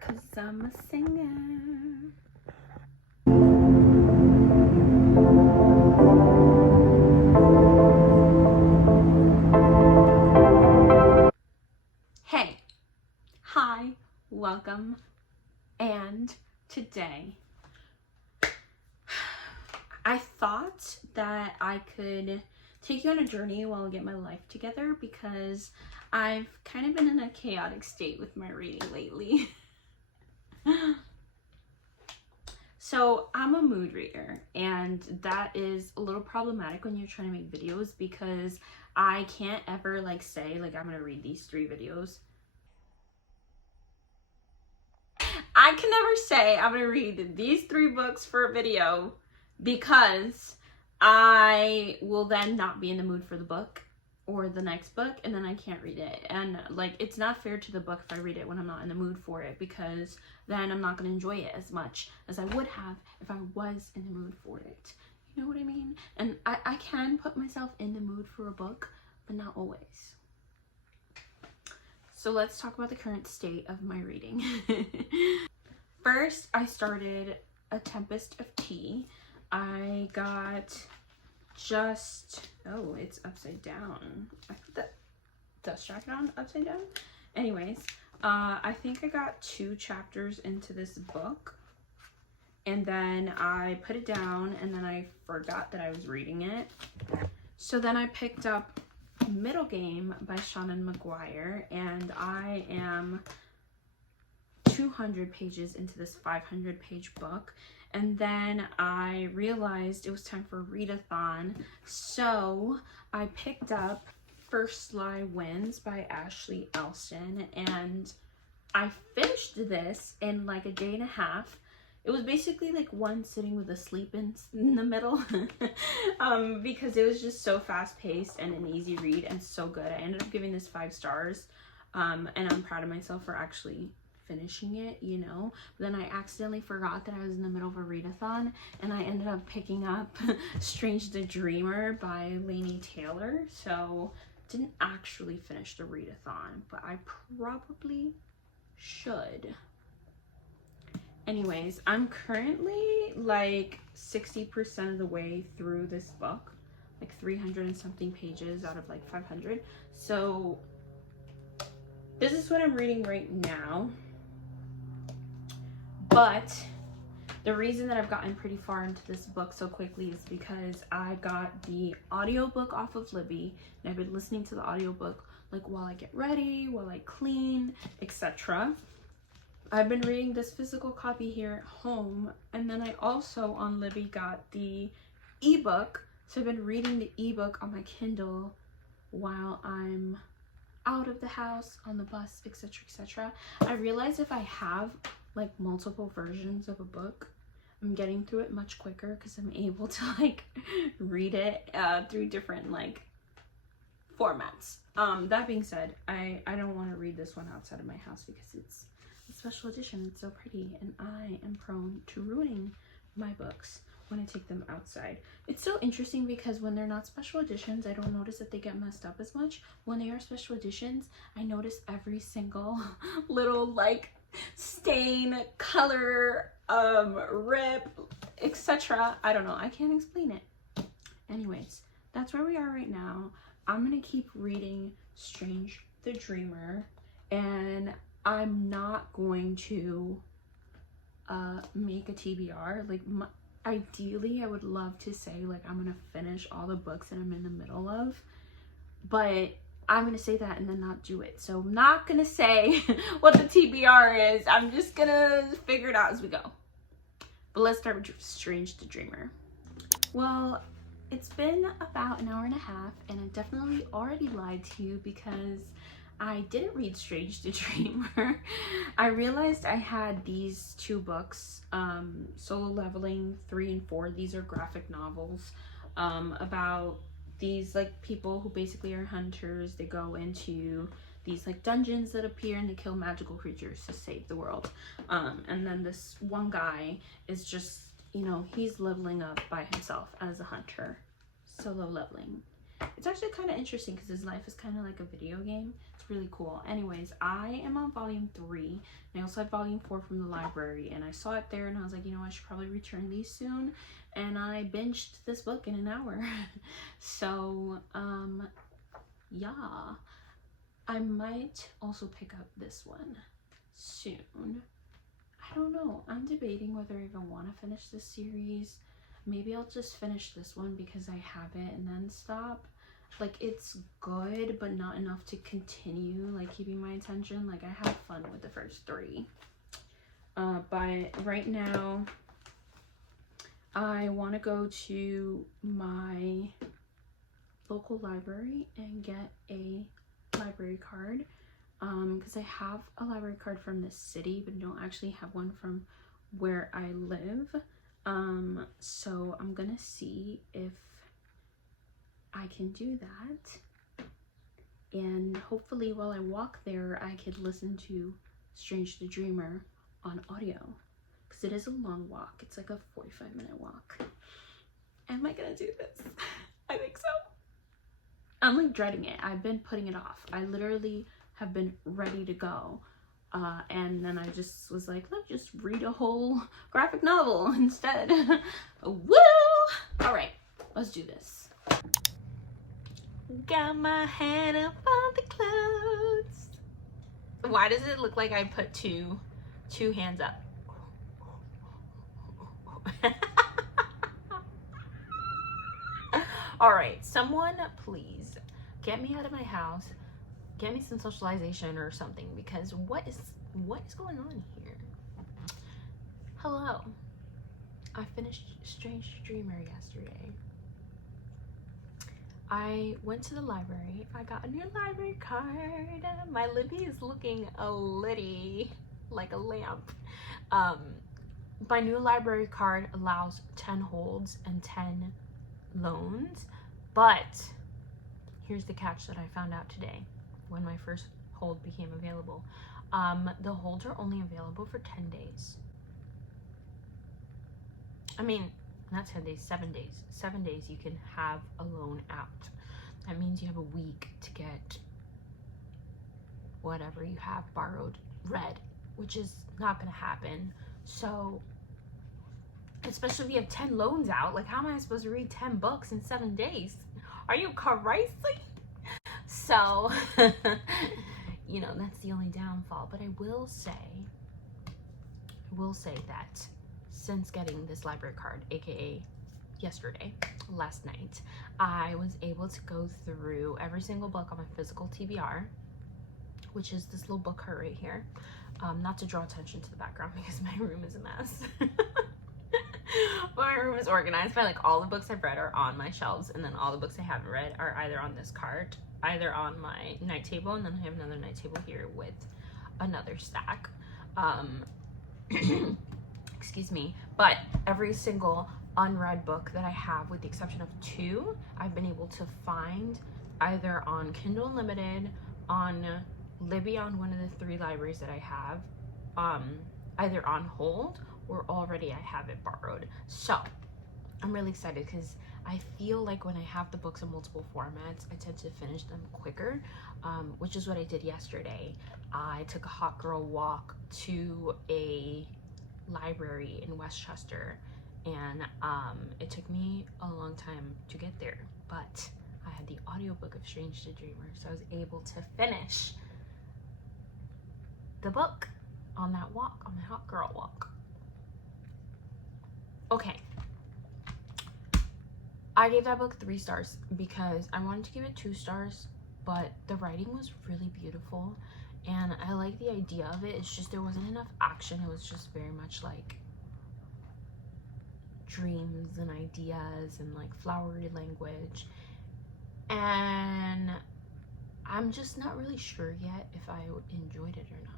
'cause I'm a singer. Hey, hi, welcome, and today I thought that I could take you on a journey while I get my life together, because I've kind of been in a chaotic state with my reading lately. So I'm a mood reader, and that is a little problematic when you're trying to make videos, because I can't ever like say like I'm gonna read these 3 videos. I can never say I'm gonna read these 3 books for a video, because I will then not be in the mood for the book or the next book, and then I can't read it. And like, it's not fair to the book if I read it when I'm not in the mood for it, because then I'm not going to enjoy it as much as I would have if I was in the mood for it. You know what I mean? And I can put myself in the mood for a book, but not always. So let's talk about the current state of my reading. First, I started A Tempest of Tea. I got oh, it's upside down. I put the dust jacket on upside down. Anyways, I think I got 2 chapters into this book, and then I put it down, and then I forgot that I was reading it. So then I picked up Middlegame by Seanan McGuire, and I am 200 pages into this 500-page book. And then I realized it was time for a readathon, so I picked up First Sly Wins by Ashley Elston, and I finished this in like a day and a half. It was basically like one sitting with a sleep in the middle, because it was just so fast-paced and an easy read and so good. I ended up giving this 5 stars, and I'm proud of myself for actually finishing it, you know. But then I accidentally forgot that I was in the middle of a readathon, and I ended up picking up Strange the Dreamer by Laini Taylor, so didn't actually finish the readathon, but I probably should. Anyways, I'm currently like 60% of the way through this book, like 300 and something pages out of like 500. So this is what I'm reading right now. But the reason that I've gotten pretty far into this book so quickly is because I got the audiobook off of Libby, and I've been listening to the audiobook like while I get ready, while I clean, etc. I've been reading this physical copy here at home, and then I also on Libby got the ebook, so I've been reading the ebook on my Kindle while I'm out of the house, on the bus, etc, etc. I realize if I have like multiple versions of a book, I'm getting through it much quicker, because I'm able to like read it through different like formats. That being said, I don't want to read this one outside of my house because it's a special edition. It's so pretty, and I am prone to ruining my books when I take them outside. It's so interesting because when they're not special editions, I don't notice that they get messed up as much. When they are special editions, I notice every single little like stain, color, rip, etc. I don't know, I can't explain it. Anyways, that's where we are right now. I'm gonna keep reading Strange the Dreamer, and I'm not going to make a TBR. Like, ideally I would love to say like I'm gonna finish all the books that I'm in the middle of, but I'm gonna say that and then not do it. So I'm not gonna say what the TBR is. I'm just gonna figure it out as we go. But let's start with Strange the Dreamer. Well, it's been about an hour and a half, and I definitely already lied to you because I didn't read Strange the Dreamer. I realized I had these 2 books, Solo Leveling 3 and 4. These are graphic novels about these like people who basically are hunters. They go into these like dungeons that appear, and they kill magical creatures to save the world. And then this one guy is just, you know, he's leveling up by himself as a hunter, solo leveling. It's actually kind of interesting because his life is kind of like a video game. It's really cool. Anyways, I am on volume 3. And I also had volume 4 from the library, and I saw it there and I was like, you know, I should probably return these soon. And I binged this book in an hour. So, yeah. I might also pick up this one soon. I don't know. I'm debating whether I even want to finish this series. Maybe I'll just finish this one because I have it and then stop. Like, it's good, but not enough to continue, like, keeping my attention. Like, I have fun with the first 3. But right now, I want to go to my local library and get a library card. Because I have a library card from the city, but don't actually have one from where I live. So I'm gonna see if I can do that, and hopefully while I walk there I could listen to Strange the Dreamer on audio, because it is a long walk. It's like a 45-minute walk. Am I gonna do this? I think so. I'm like dreading it. I've been putting it off. I literally have been ready to go, and then I just was like, let's just read a whole graphic novel instead. Woo! All right, let's do this. Got my head up on the clouds. Why does it look like I put two hands up? All right, someone please get me out of my house. Get me some socialization or something, because what is going on here? Hello. I finished Strange Dreamer yesterday. I went to the library. I got a new library card. My Libby is looking a litty like a lamp. My new library card allows 10 holds and 10 loans, but here's the catch that I found out today when my first hold became available. The holds are only available for 10 days. I mean, not 10 days, 7 days. 7 days you can have a loan out. That means you have a week to get whatever you have borrowed read, which is not gonna happen. So, especially if you have 10 loans out, like, how am I supposed to read 10 books in 7 days? Are you crazy? So, you know, that's the only downfall. But I will say that since getting this library card, aka yesterday, last night, I was able to go through every single book on my physical TBR, which is this little book right here. Not to draw attention to the background because my room is a mess. My room is organized by like all the books I've read are on my shelves, and then all the books I haven't read are either on this cart, either on my night table, and then I have another night table here with another stack. Excuse me. But every single unread book that I have, with the exception of 2, I've been able to find either on Kindle Unlimited, on Libby, on one of the 3 libraries that I have, either on hold or already I have it borrowed. So I'm really excited because I feel like when I have the books in multiple formats, I tend to finish them quicker, which is what I did yesterday. I took a hot girl walk to a library in Westchester, and it took me a long time to get there, but I had the audiobook of Strange the Dreamer, so I was able to finish the book on that walk, on my hot girl walk. Okay, I gave that book 3 stars because I wanted to give it 2 stars, but the writing was really beautiful and I like the idea of it. It's just there wasn't enough action. It was just very much like dreams and ideas and like flowery language, and I'm just not really sure yet if I enjoyed it or not.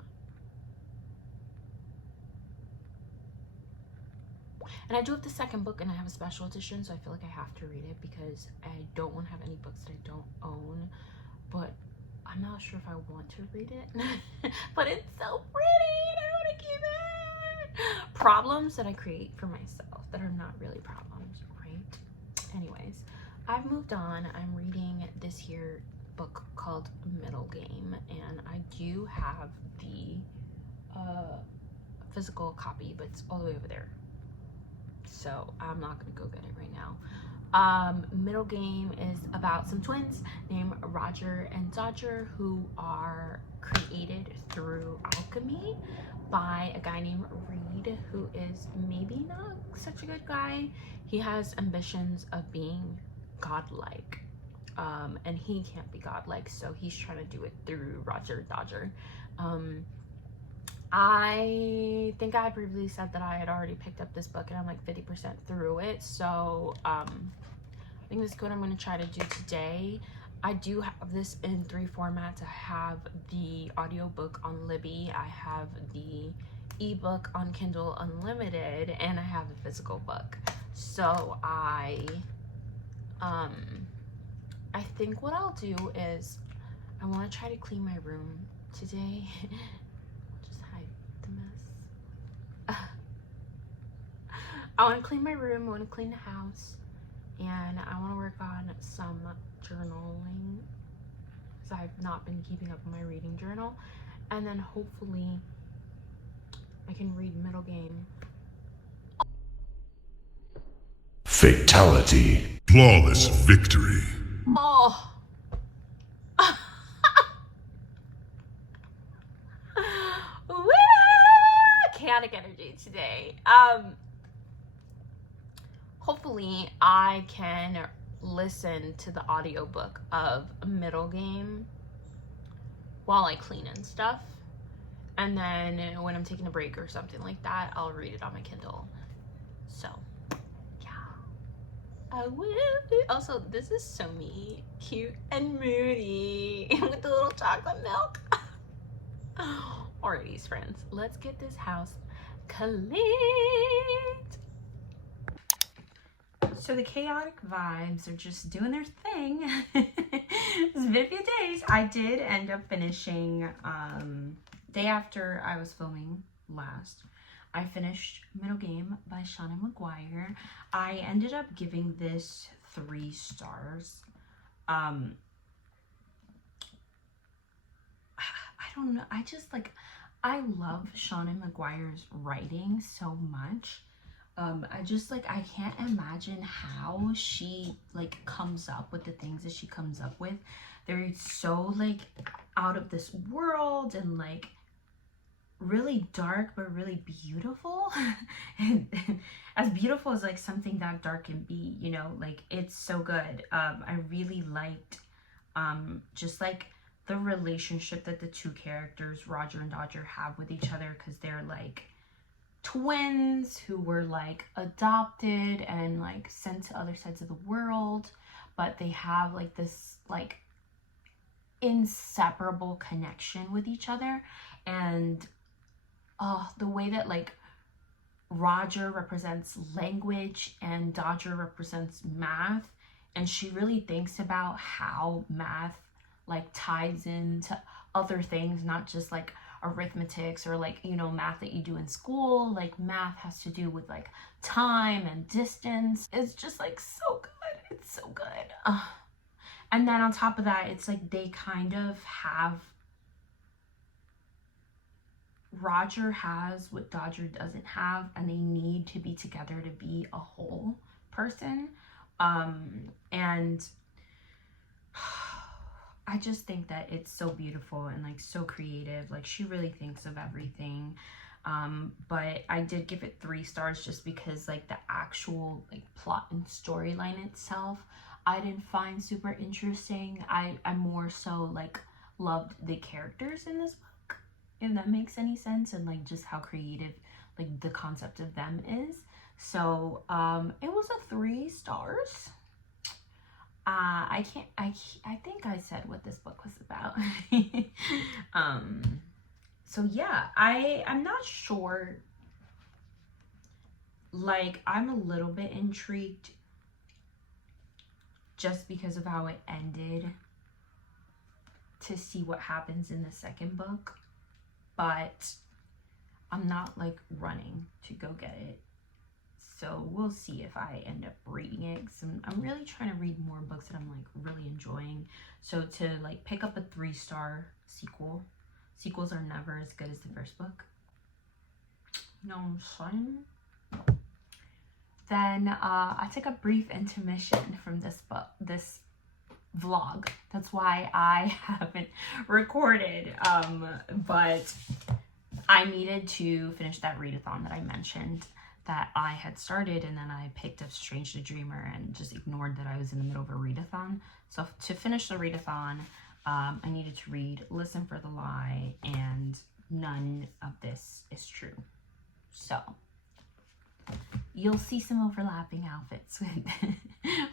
And I do have the second book, and I have a special edition, so I feel like I have to read it because I don't want to have any books that I don't own, but I'm not sure if I want to read it. But it's so pretty and I want to keep it. Problems that I create for myself that are not really problems, right? Anyways, I've moved on. I'm reading this here book called Middlegame, and I do have the physical copy, but it's all the way over there, so I'm not gonna go get it right now. Middlegame is about some twins named Roger and Dodger who are created through alchemy by a guy named Reed, who is maybe not such a good guy. He has ambitions of being godlike, and he can't be godlike, so he's trying to do it through Roger Dodger. I think I previously said that I had already picked up this book and I'm like 50% through it, so I think this is what I'm going to try to do today. I do have this in 3 formats. I have the audiobook on Libby, I have the ebook on Kindle Unlimited, and I have the physical book. So I think what I'll do is I want to try to clean my room today. I want to clean my room, I want to clean the house, and I want to work on some journaling because I've not been keeping up with my reading journal, and then hopefully I can read Middlegame. Fatality. Flawless victory. Oh. Chaotic energy today. Hopefully I can listen to the audiobook of Middlegame while I clean and stuff, and then when I'm taking a break or something like that, I'll read it on my Kindle. So yeah, I will. Also, this is so me, cute and moody with the little chocolate milk. Alrighty, friends, let's get this house cleaned. So the chaotic vibes are just doing their thing. It's been a few days. I did end up finishing, day after I was filming last, I finished Middlegame by Seanan McGuire. I ended up giving this 3 stars. I don't know. I just like, I love Seanan McGuire's writing so much. I just like, I can't imagine how she like comes up with the things that she comes up with. They're so like out of this world and like really dark but really beautiful. and as beautiful as like something that dark can be, you know, like it's so good. I really liked just like the relationship that the 2 characters, Roger and Dodger, have with each other, because they're like twins who were like adopted and like sent to other sides of the world, but they have like this like inseparable connection with each other. And the way that like Roger represents language and Dodger represents math, and she really thinks about how math like ties into other things, not just like arithmetics or like, you know, math that you do in school. Like math has to do with like time and distance. It's just like so good. It's so good. And then on top of that, it's like they kind of have, Roger has what Dodger doesn't have, and they need to be together to be a whole person. And I just think that it's so beautiful and like so creative. Like she really thinks of everything. But I did give it 3 stars just because like the actual like plot and storyline itself I didn't find super interesting. I more so like loved the characters in this book, if that makes any sense, and like just how creative like the concept of them is. So it was a 3 stars. I think I said what this book was about. So yeah, I'm not sure. Like, I'm a little bit intrigued just because of how it ended to see what happens in the 2nd book, but I'm not like running to go get it. so we'll see if I end up reading it. So I'm really trying to read more books that I'm like really enjoying. So to like pick up a 3-star sequel, sequels are never as good as the first book. You know what I'm saying? Then I took a brief intermission from this vlog. That's why I haven't recorded, but I needed to finish that readathon that I mentioned that I had started, and then I picked up Strange the Dreamer and just ignored that I was in the middle of a readathon. So to finish the readathon, I needed to read Listen for the Lie and None of This Is True. So you'll see some overlapping outfits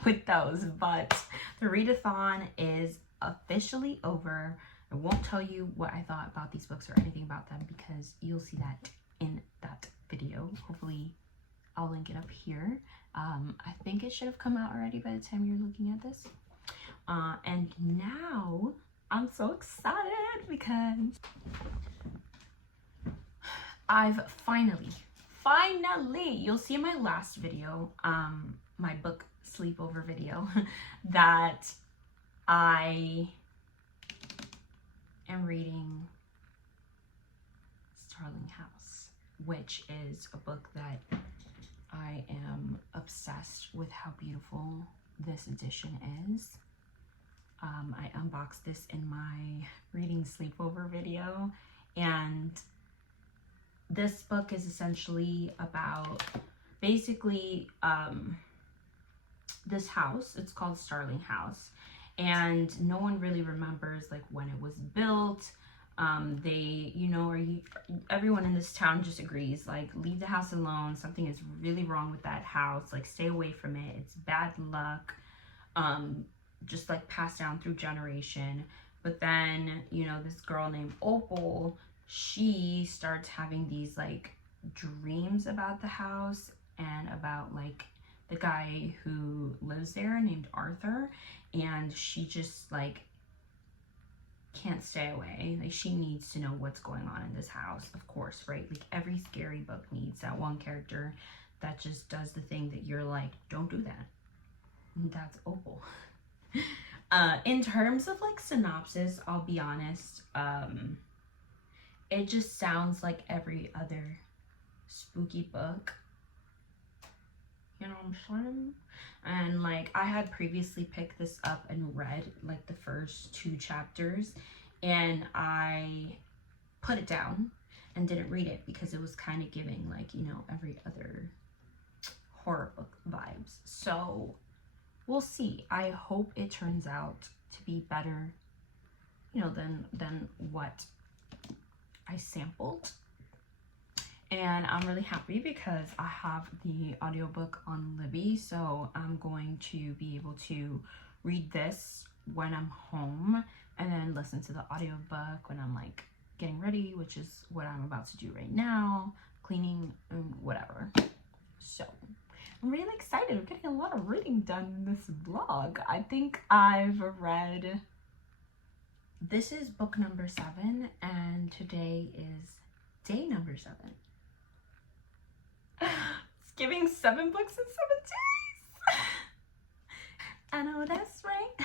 with those, but the readathon is officially over. I won't tell you what I thought about these books or anything about them because you'll see that in that video. Hopefully I'll link it up here. I think it should have come out already by the time you're looking at this. And now I'm so excited because I've finally, you'll see in my last video, my book sleepover video, that I am reading Starling House, which is a book that I am obsessed with how beautiful this edition is. I unboxed this in my reading sleepover video, and this book is essentially about basically this house. It's called Starling House, and no one really remembers like when it was built. They, you know, everyone in this town just agrees, like, leave the house alone. Something is really wrong with that house. Like, stay away from it. It's bad luck. Just like passed down through generation. But then, you know, this girl named Opal, she starts having these like dreams about the house and about like the guy who lives there named Arthur, and she just like can't stay away. Like, she needs to know what's going on in this house, of course, right? Like, every scary book needs that one character that just does the thing that you're like, don't do that. And that's Opal. In terms of like synopsis, I'll be honest, it just sounds like every other spooky book. You know what I'm saying? And like, I had previously picked this up and read like the first 2 chapters, and I put it down and didn't read it because it was kind of giving like, you know, every other horror book vibes. So we'll see. I hope it turns out to be better, you know, than what I sampled. And I'm really happy because I have the audiobook on Libby, so I'm going to be able to read this when I'm home and then listen to the audiobook when I'm like getting ready, which is what I'm about to do right now, cleaning and whatever. So I'm really excited. I'm getting a lot of reading done in this vlog. I think I've read, this is book number 7, and today is day number 7. It's giving 7 books in 7 days. I know that's right.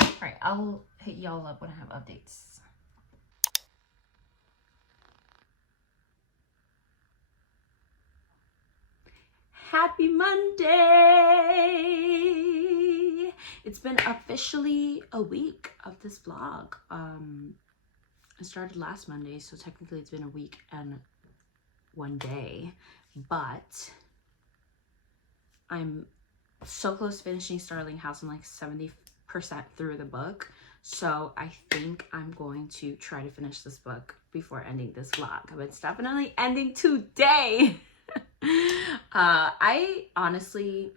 All right, I'll hit y'all up when I have updates. Happy Monday! It's been officially a week of this vlog. I started last Monday, so technically it's been a week and 1 day, but I'm so close to finishing Starling House. I'm like 70% through the book, so I think I'm going to try to finish this book before ending this vlog, but it's definitely ending today. I honestly,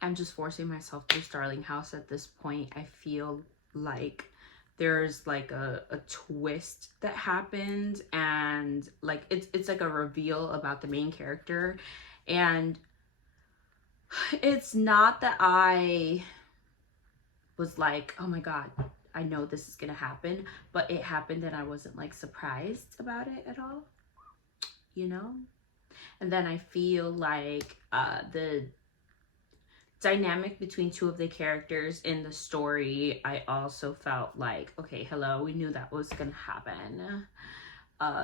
I'm just forcing myself through Starling House at this point. I feel like there's like a twist that happened, and like it's like a reveal about the main character, and it's not that I was like, oh my god, I know this is gonna happen, but it happened and I wasn't like surprised about it at all. you know? And then I feel like the dynamic between two of the characters in the story, I also felt like, okay, hello, we knew that was gonna happen.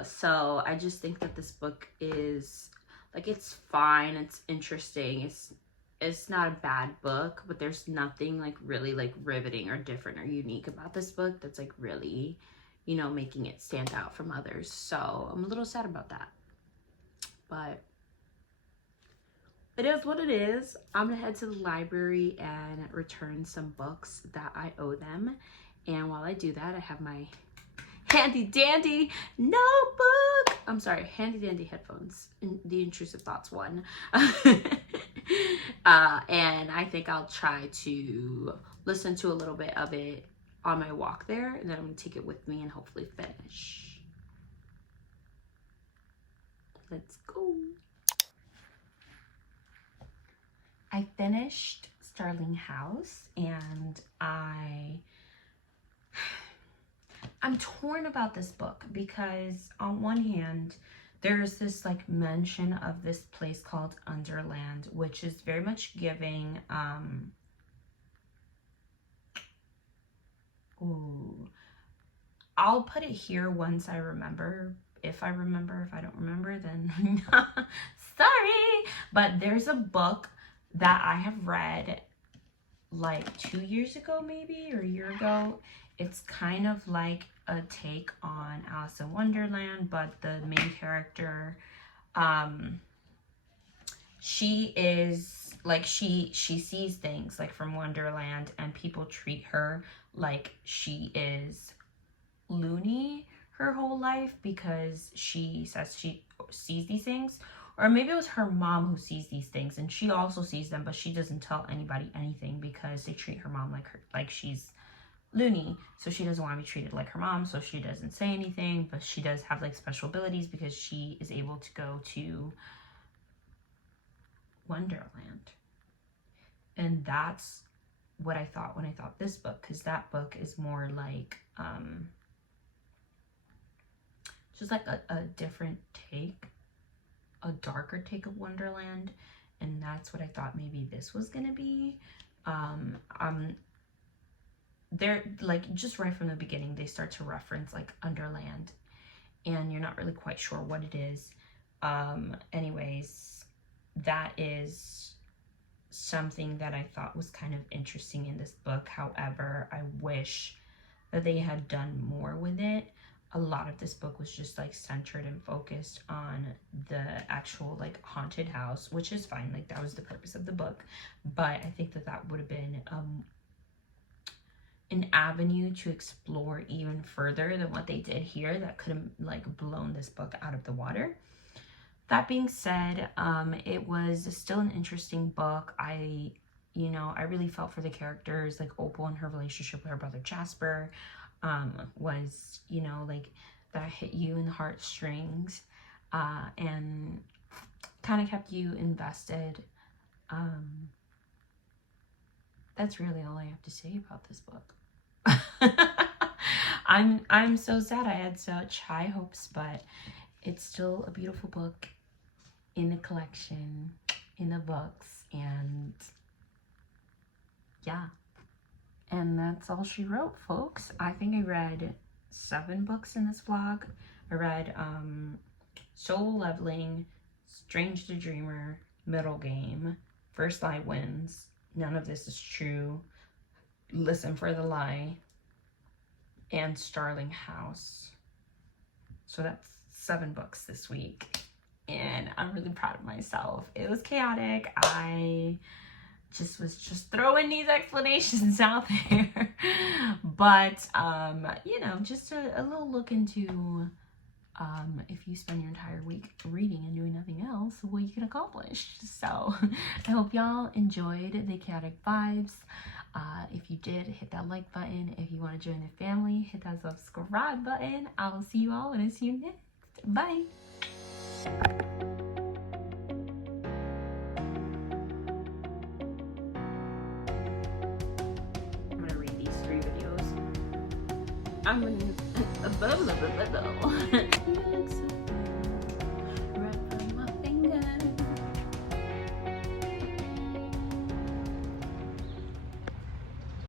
So I just think that this book is like, it's fine, it's interesting, it's not a bad book, but there's nothing like really like riveting or different or unique about this book that's like really, you know, making it stand out from others. So I'm a little sad about that, but it is what it is. I'm gonna head to the library and return some books that I owe them. And while I do that, I have my handy dandy notebook. I'm sorry, handy dandy headphones. The intrusive thoughts one. And I think I'll try to listen to a little bit of it on my walk there, and then I'm gonna take it with me and hopefully finish. Let's go. I finished Starling House, and I'm torn about this book because on one hand, there's this like mention of this place called Underland, which is very much giving, I'll put it here once I remember. If I remember, if I don't remember, then sorry. But there's a book that I have read like 2 years ago, maybe, or a year ago. It's kind of like a take on Alice in Wonderland, but the main character, she is like, she sees things like from Wonderland, and people treat her like she is loony her whole life because she says she sees these things. Or maybe it was her mom who sees these things and she also sees them, but she doesn't tell anybody anything because they treat her mom like she's loony. So she doesn't want to be treated like her mom, so she doesn't say anything, but she does have like special abilities because she is able to go to Wonderland. And that's what I thought when I thought this book, because that book is more like just like a different take, a darker take of Wonderland, and that's what I thought maybe this was gonna be. They're like, just right from the beginning, they start to reference like Underland, and you're not really quite sure what it is. Anyways, that is something that I thought was kind of interesting in this book. However, I wish that they had done more with it. A lot of this book was just like centered and focused on the actual like haunted house, which is fine, like that was the purpose of the book, but I think that that would have been an avenue to explore even further than what they did here that could have like blown this book out of the water. That being said, it was still an interesting book. I really felt for the characters, like Opal and her relationship with her brother Jasper was, like, that hit you in the heartstrings and kind of kept you invested. That's really all I have to say about this book. I'm so sad. I had such high hopes, but it's still a beautiful book in the collection, in the books, and yeah. And that's all she wrote, folks. I think I read 7 books in this vlog. I read Solo Leveling, Strange the Dreamer, Middlegame, First Lie Wins, None of This Is True, Listen for the Lie, and Starling House. So that's 7 books this week, and I'm really proud of myself. It was chaotic. I was just throwing these explanations out there, but just a little look into if you spend your entire week reading and doing nothing else, what you can accomplish. So I hope y'all enjoyed the chaotic vibes. If you did, hit that like button. If you want to join the family, hit that subscribe button. I will see you all when I see you next. Bye. I'm gonna read these 3 videos. I'm gonna you look so